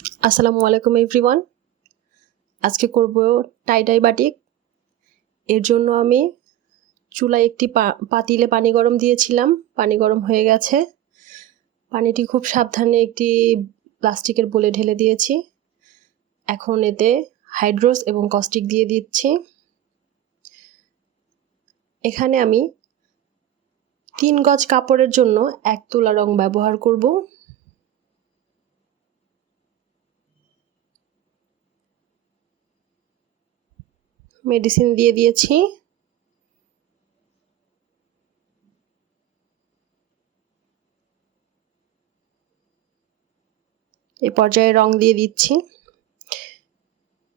আসসালামু আলাইকুম এভরিওয়ান আজকে করব টাই টাই বাটিক এর জন্য আমি চুলায় একটি পাতিলে পানি গরম দিয়েছিলাম। পানি গরম হয়ে গেছে। পানিটি খুব সাবধানে একটি প্লাস্টিকের বলে ঢেলে দিয়েছি। এখন এতে হাইড্রোস এবং কস্টিক দিয়ে দিচ্ছি। এখানে আমি তিন গজ কাপড়ের জন্য এক তোলা রং ব্যবহার করব। মেডিসিন দিয়ে দিয়েছি। এই পর্যায়ে রং দিয়ে দিচ্ছি।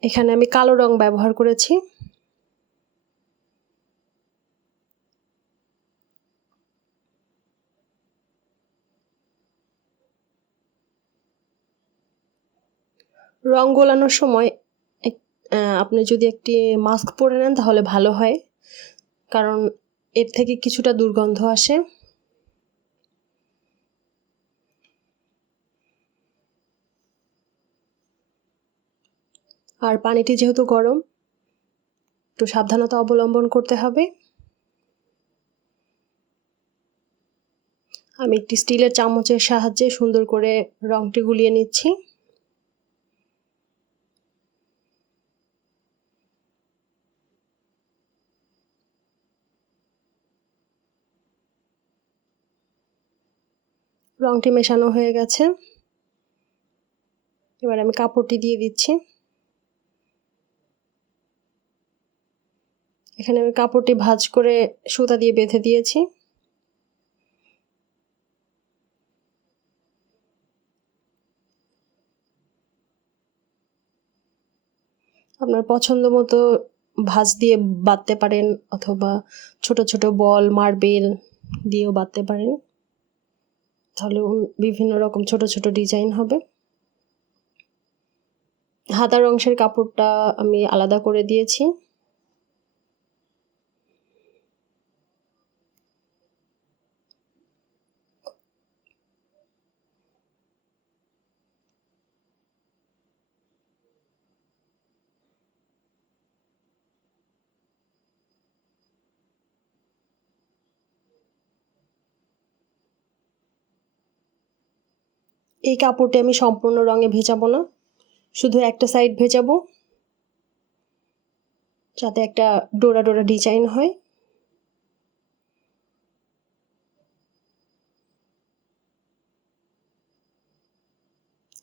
এখানে আমি কালো রং ব্যবহার করেছি। রং গোলানোর সময় আপনি যদি একটি মাস্ক পরে নেন তাহলে ভালো হয়। কারণ এর থেকে কিছুটা দুর্গন্ধ আসে। আর পানিটি যেহেতু গরম, একটু সাবধানতা অবলম্বন করতে হবে। আমি একটি স্টিলের চামচের সাহায্যে সুন্দর করে রংটি গুলিয়ে নিচ্ছি। রংটি মেশানো হয়ে গেছে। এবার আমি কাপড়টি দিয়ে দিচ্ছি। এখানে আমি কাপড়টি ভাজ করে সুতা দিয়ে বেঁধে দিয়েছি। আপনার পছন্দ মতো ভাঁজ দিয়ে বাঁধতে পারেন অথবা ছোট ছোট বল, মার্বেল দিয়েও বাঁধতে পারেন। তাহলে বিভিন্ন রকম ছোট ছোট ডিজাইন হবে। হাতার অংশের কাপড়টা আমি আলাদা করে দিয়েছি। এই কাপড়টি আমি সম্পূর্ণ রঙে ভেজাবো না। শুধু একটা সাইড ভেজাবো, যাতে একটা ডোরা ডোরা ডিজাইন হয়।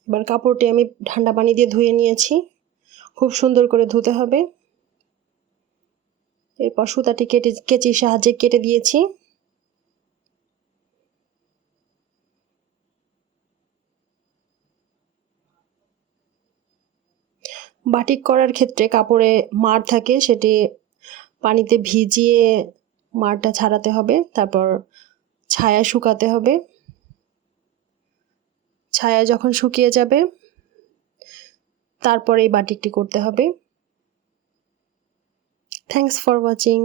এবার কাপড়টি আমি ঠান্ডা পানি দিয়ে ধুয়ে নিয়েছি। খুব সুন্দর করে ধুতে হবে। এরপর সুতাটি কেটে কেচির সাহায্যে কেটে দিয়েছি। বাটিক করার ক্ষেত্রে কাপড়ে মার থাকে, সেটি পানিতে ভিজিয়ে মারটা ছাড়াতে হবে, তারপর ছায়া শুকাতে হবে। ছায়া যখন শুকিয়ে যাবে, তারপরে এই বাটিকটি করতে হবে। Thanks for watching